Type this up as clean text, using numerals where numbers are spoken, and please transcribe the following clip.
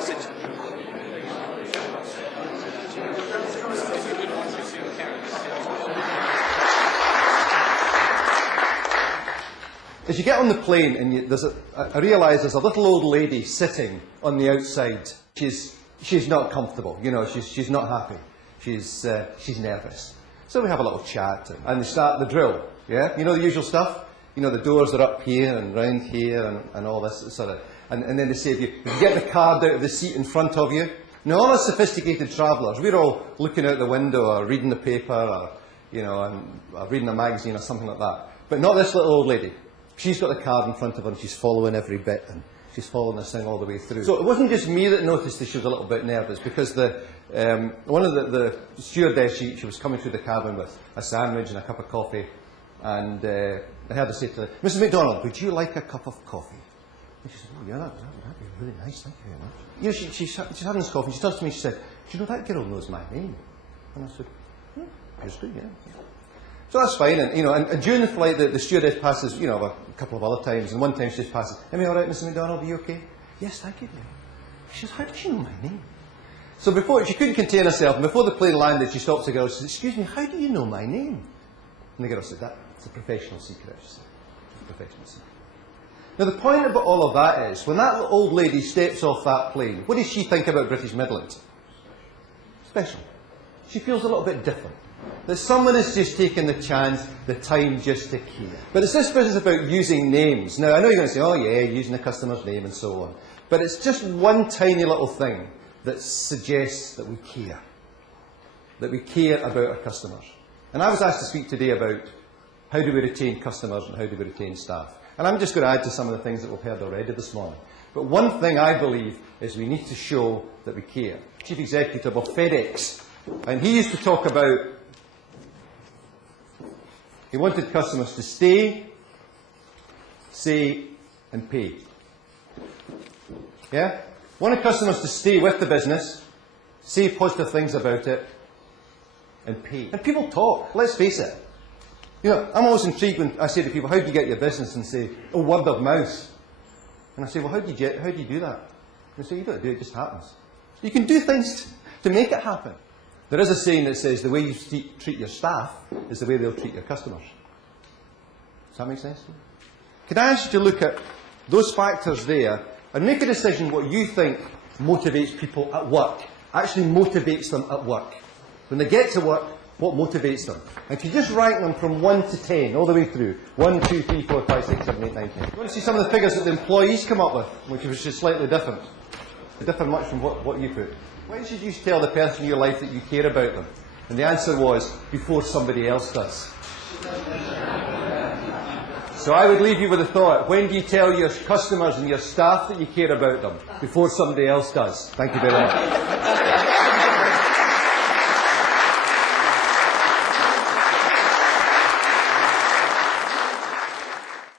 message. As you get on the plane, and I realise there's a little old lady sitting on the outside. She's not comfortable. You know, she's not happy. She's nervous. So we have a little chat, and they start the drill. Yeah, you know the usual stuff. You know, the doors are up here and round here, and all this sort of. And then they say, if you get the card out of the seat in front of you. Now, all us sophisticated travellers, we're all looking out the window or reading the paper, or or reading a magazine or something like that. But not this little old lady. She's got the card in front of her, and she's following every bit, and she's following this thing all the way through. So it wasn't just me that noticed that she was a little bit nervous, because one of the stewardess, she was coming through the cabin with a sandwich and a cup of coffee, and I heard her say to her, "Mrs. McDonald, would you like a cup of coffee?" And she said, "Oh yeah, that'd be really nice, thank you very much." You know, she's having this coffee, and she turns to me and she said, "Do you know that girl knows my name?" And I said, "Obviously, yeah." So that's fine, and during the flight, the stewardess passes, a couple of other times, and one time she just passes, "Am I all right, Mrs. McDonald, are you okay?" "Yes, thank you." She says, "How does she know my name?" So before, she couldn't contain herself, and before the plane landed, she stops the girl and says, "Excuse me, how do you know my name?" And the girl said, "That's a professional secret," she said. "It's a professional secret." Now the point about all of that is, when that old lady steps off that plane, what does she think about British Midlands? Special. She feels a little bit different. That someone has just taken the chance, the time just to care. But it's this business about using names. Now, I know you're going to say, "Oh yeah, using the customer's name and so on." But it's just one tiny little thing that suggests that we care. That we care about our customers. And I was asked to speak today about how do we retain customers and how do we retain staff. And I'm just going to add to some of the things that we've heard already this morning. But one thing I believe is we need to show that we care. Chief Executive of FedEx, and he used to talk about he wanted customers to stay, say, and pay. Yeah? Wanted customers to stay with the business, say positive things about it, and pay. And people talk, let's face it. I'm always intrigued when I say to people, "How do you get your business?" And say, "Oh, word of mouth." And I say, "Well, how do you do that?" And they say, "You don't do it, it just happens." You can do things to make it happen. There is a saying that says the way you treat your staff is the way they'll treat your customers. Does that make sense to you? Can I ask you to look at those factors there and make a decision what you think motivates people at work, actually motivates them at work. When they get to work, what motivates them? And if you just rank them from 1 to 10, all the way through, 1, 2, 3, 4, 5, 6, 7, 8, 9, 10. You want to see some of the figures that the employees come up with, which is just slightly different. They differ much from what you put. When should you tell the person in your life that you care about them? And the answer was, before somebody else does. So I would leave you with a thought. When do you tell your customers and your staff that you care about them? Before somebody else does. Thank you very much.